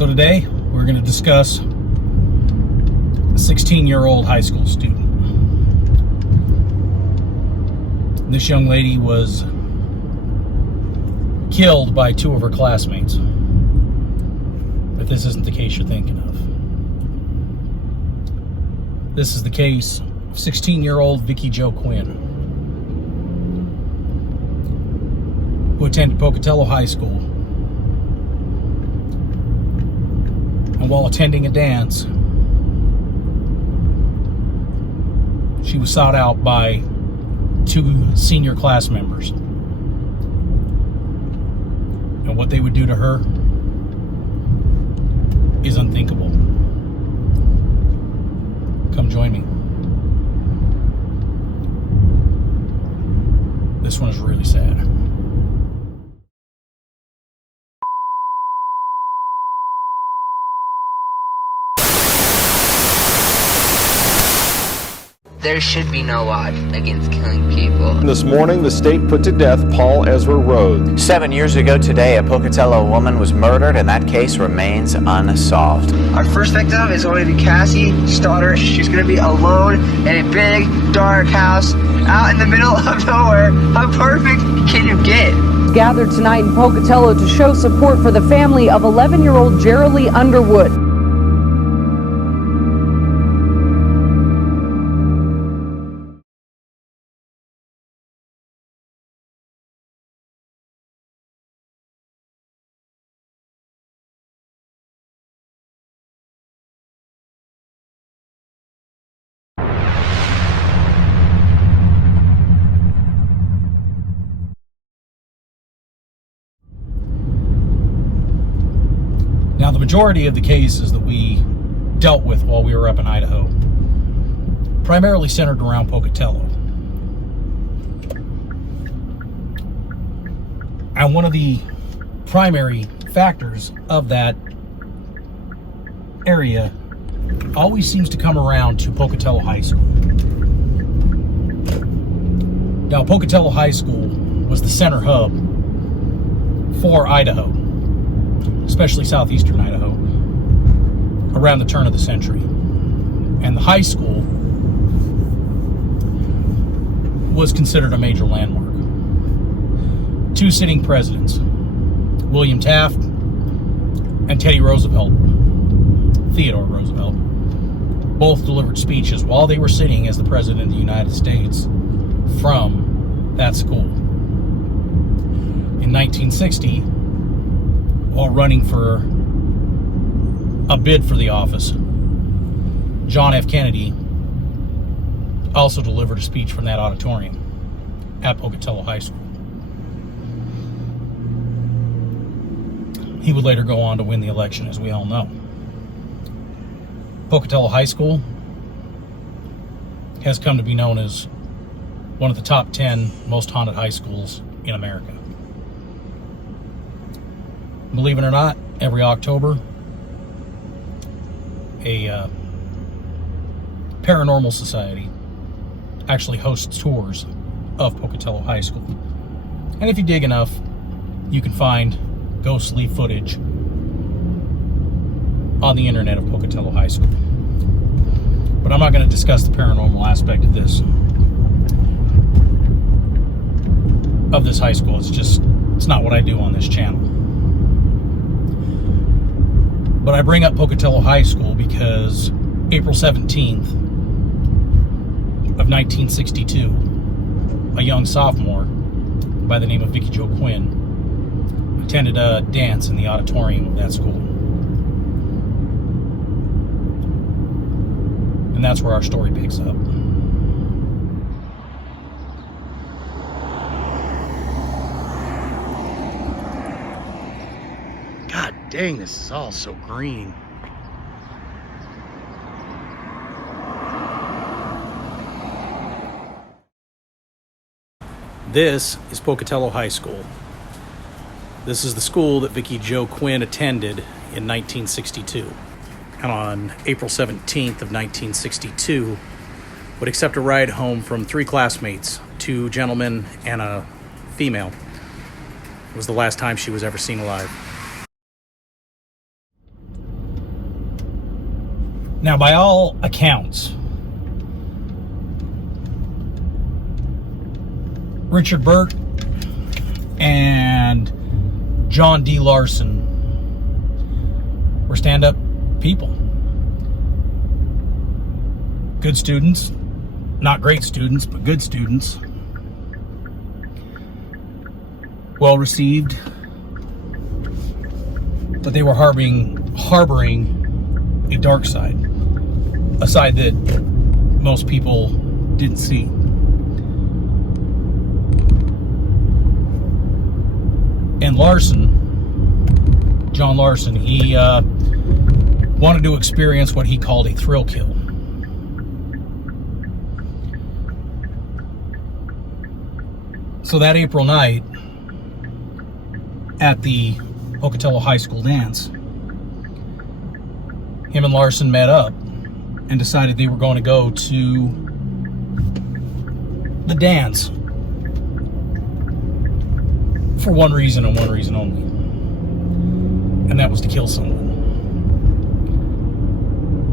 So today we're going to discuss a 16-year-old high school student. This young lady was killed by two of her classmates. But this isn't the case you're thinking of. This is the case of 16-year-old Vicki Jo Quinn, who attended Pocatello High School. And while attending a dance, she was sought out by two senior class members. And what they would do to her is unthinkable. Come join me. This one is really sad. There should be no law against killing people. This morning, the state put to death Paul Ezra Rhodes. 7 years ago today, a Pocatello woman was murdered, and that case remains unsolved. Our first victim is going to be Cassie's daughter. She's going to be alone in a big, dark house out in the middle of nowhere. How perfect can you get? Gathered tonight in Pocatello to show support for the family of 11-year-old Jerilee Underwood. Now, the majority of the cases that we dealt with while we were up in Idaho primarily centered around Pocatello. And one of the primary factors of that area always seems to come around to Pocatello High School. Now, Pocatello High School was the center hub for Idaho, especially southeastern Idaho, around the turn of the century. And the high school was considered a major landmark. Two sitting presidents, William Taft and Theodore Roosevelt, both delivered speeches while they were sitting as the President of the United States from that school. In 1960, while running for a bid for the office, John F. Kennedy also delivered a speech from that auditorium at Pocatello High School. He would later go on to win the election, as we all know. Pocatello High School has come to be known as one of the top 10 most haunted high schools in America. Believe it or not, every October, a paranormal society actually hosts tours of Pocatello High School. And if you dig enough, you can find ghostly footage on the internet of Pocatello High School. But I'm not going to discuss the paranormal aspect of this high school. It's not what I do on this channel. But I bring up Pocatello High School because April 17th of 1962, a young sophomore by the name of Vicki Jo Quinn attended a dance in the auditorium of that school. And that's where our story picks up. God dang, this is all so green. This is Pocatello High School. This is the school that Vicki Jo Quinn attended in 1962. And on April 17th of 1962, would accept a ride home from three classmates, two gentlemen and a female. It was the last time she was ever seen alive. Now, by all accounts, Richard Burt and John D. Larsen were stand-up people. Good students. Not great students, but good students. Well received. But they were harboring a dark side. A side that most people didn't see. And Larsen, John Larsen, he wanted to experience what he called a thrill kill. So that April night at the Pocatello High School dance, him and Larsen met up and decided they were going to go to the dance for one reason and one reason only. And that was to kill someone.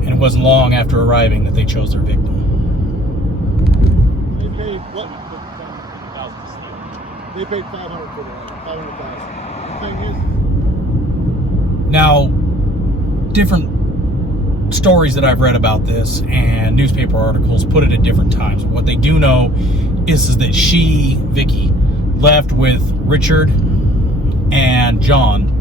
And it wasn't long after arriving that they chose their victim. They paid what? They paid $500 for that. $500,000. The thing is, now, different stories that I've read about this and newspaper articles put it at different times. What they do know is that she, Vicki, left with Richard and John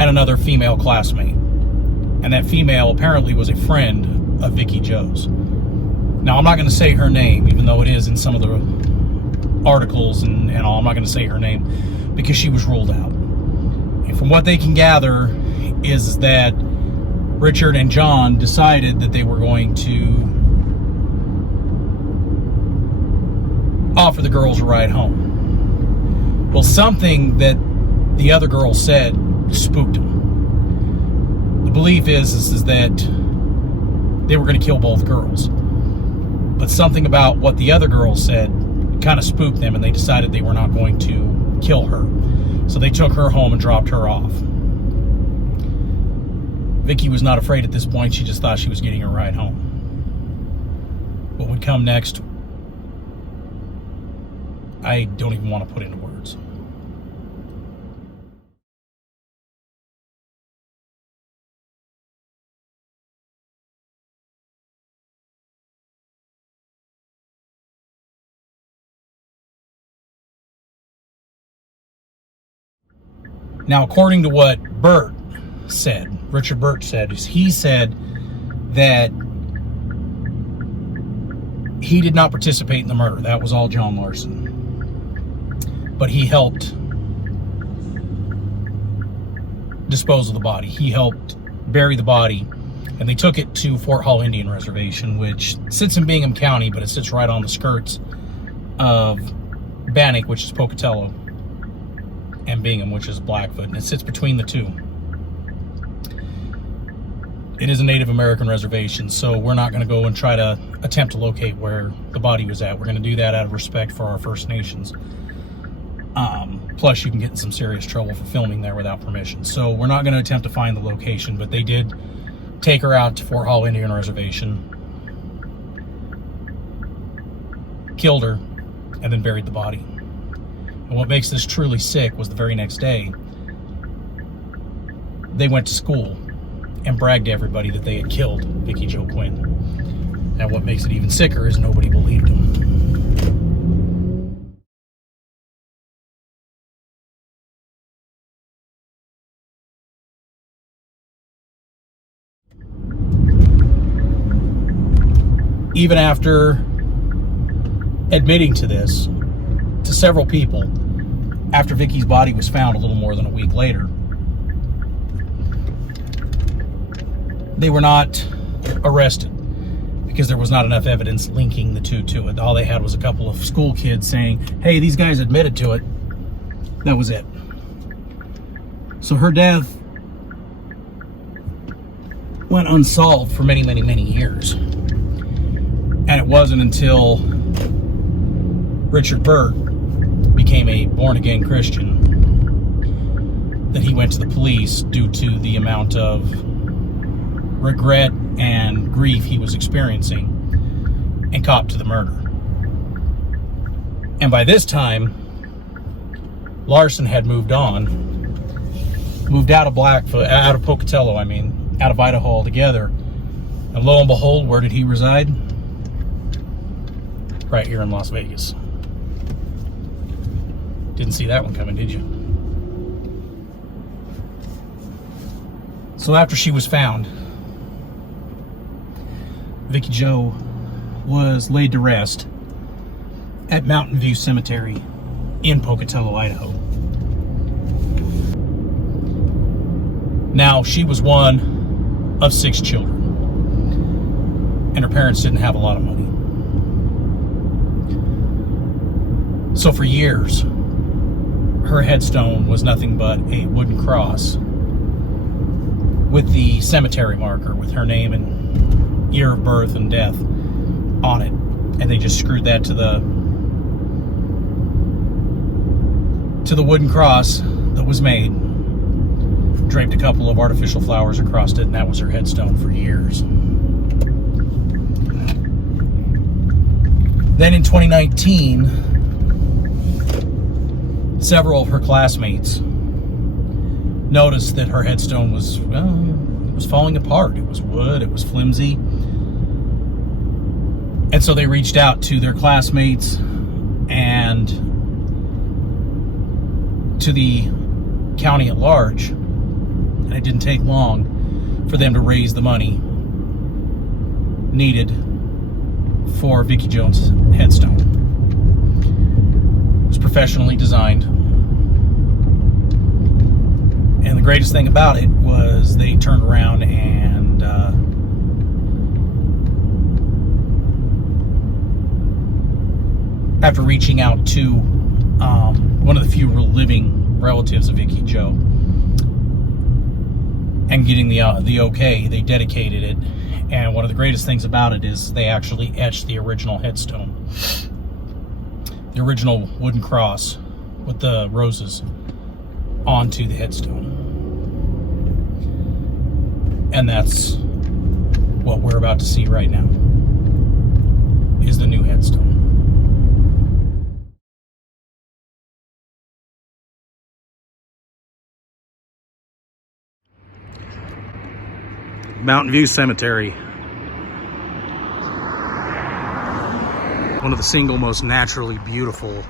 and another female classmate. And that female apparently was a friend of Vicki Jo's. Now, I'm not going to say her name, even though it is in some of the articles and all. I'm not going to say her name because she was ruled out. And from what they can gather is that Richard and John decided that they were going to offer the girls a ride home. Well, something that the other girl said spooked them. The belief is that they were going to kill both girls. But something about what the other girl said kind of spooked them, and they decided they were not going to kill her. So they took her home and dropped her off. Vicki was not afraid at this point. She just thought she was getting a ride home. What would come next, I don't even want to put into words. Now, according to what Burt said, Richard Burt said, he said that he did not participate in the murder. That was all John Larsen. But he helped dispose of the body. He helped bury the body, and they took it to Fort Hall Indian Reservation, which sits in Bingham County, but it sits right on the skirts of Bannock, which is Pocatello, and Bingham, which is Blackfoot, and it sits between the two. It is a Native American reservation, so we're not going to go and try to attempt to locate where the body was at. We're going to do that out of respect for our First Nations. Plus, you can get in some serious trouble for filming there without permission. So we're not going to attempt to find the location, but they did take her out to Fort Hall Indian Reservation, killed her, and then buried the body. And what makes this truly sick was the very next day, they went to school and bragged to everybody that they had killed Vicki Jo Quinn. And what makes it even sicker is nobody believed them. Even after admitting to this to several people, after Vicki's body was found a little more than a week later, they were not arrested because there was not enough evidence linking the two to it. All they had was a couple of school kids saying, hey, these guys admitted to it. That was it. So her death went unsolved for many, many, many years. And it wasn't until Richard Burt became a born-again Christian that he went to the police due to the amount of regret and grief he was experiencing and copped to the murder. And by this time, Larsen had moved on, moved out of Pocatello, out of Idaho altogether. And lo and behold, where did he reside? Right here in Las Vegas. Didn't see that one coming, did you? So after she was found, Vicki Jo was laid to rest at Mountain View Cemetery in Pocatello, Idaho. Now, she was one of 6 children, and her parents didn't have a lot of money. So for years, her headstone was nothing but a wooden cross with the cemetery marker with her name and year of birth and death on it. And they just screwed that to the wooden cross that was made, draped a couple of artificial flowers across it, and that was her headstone for years. Then in 2019, several of her classmates noticed that her headstone was, it was falling apart. It was wood, it was flimsy. And so they reached out to their classmates and to the county at large. And it didn't take long for them to raise the money needed for Vicki Jo's headstone. It was professionally designed. And the greatest thing about it was they turned around and after reaching out to one of the few living relatives of Vicki Jo and getting the okay, they dedicated it. And one of the greatest things about it is they actually etched the original headstone, the original wooden cross with the roses, onto the headstone. And that's what we're about to see right now, is the new headstone. Mountain View Cemetery. One of the single most naturally beautiful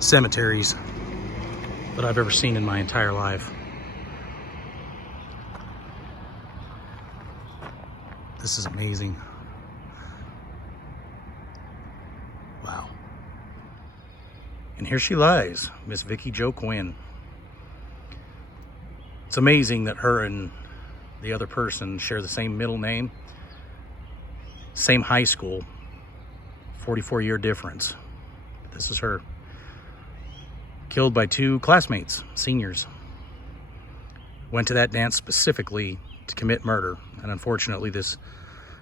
cemeteries that I've ever seen in my entire life. This is amazing. Wow. And here she lies, Miss Vicki Jo Quinn. It's amazing that her and the other person share the same middle name, same high school, 44-year difference. This is her. Killed by 2 classmates, seniors. Went to that dance specifically to commit murder. And unfortunately, this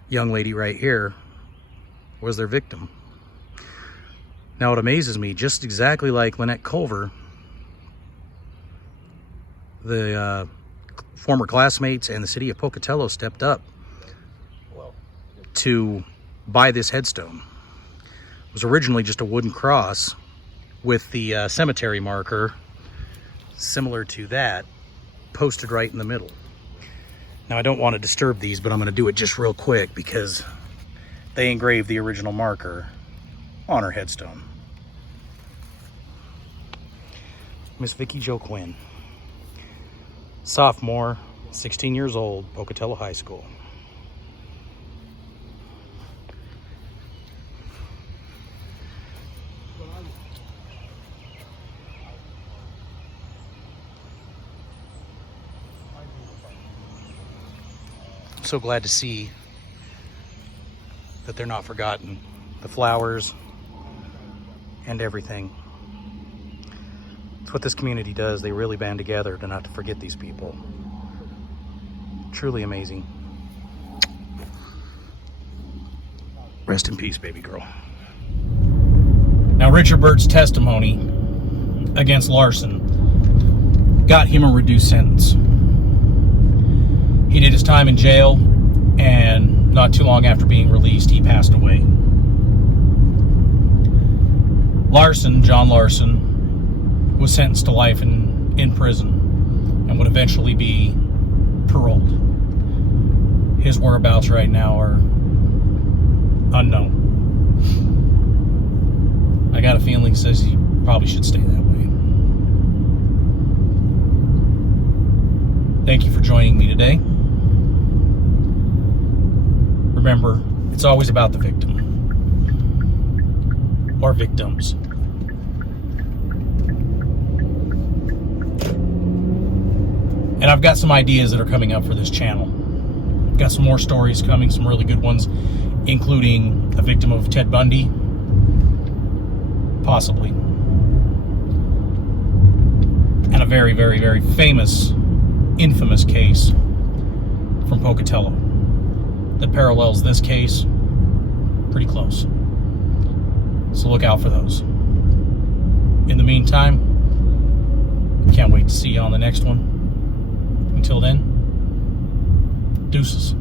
young lady right here was their victim. Now, it amazes me, just exactly like Lynette Culver, the former classmates and the city of Pocatello stepped up to buy this headstone. It was originally just a wooden cross with the cemetery marker, similar to that, posted right in the middle. Now, I don't want to disturb these, but I'm going to do it just real quick because they engraved the original marker on her headstone. Miss Vicki Jo Quinn. Sophomore, 16 years old, Pocatello High School. I'm so glad to see that they're not forgotten. The flowers and everything. It's what this community does. They really band together to not to forget these people. Truly amazing. Rest in peace, baby girl. Now, Richard Burt's testimony against Larsen got him a reduced sentence. He did his time in jail, and not too long after being released, he passed away. John Larsen, was sentenced to life in prison and would eventually be paroled. His whereabouts right now are unknown. I got a feeling says he probably should stay that way. Thank you for joining me today. Remember, it's always about the victim. Or victims. And I've got some ideas that are coming up for this channel. I've got some more stories coming, some really good ones, including a victim of Ted Bundy, possibly, and a very, very, very famous, infamous case from Pocatello that parallels this case pretty close. So look out for those. In the meantime, can't wait to see you on the next one. Until then, deuces.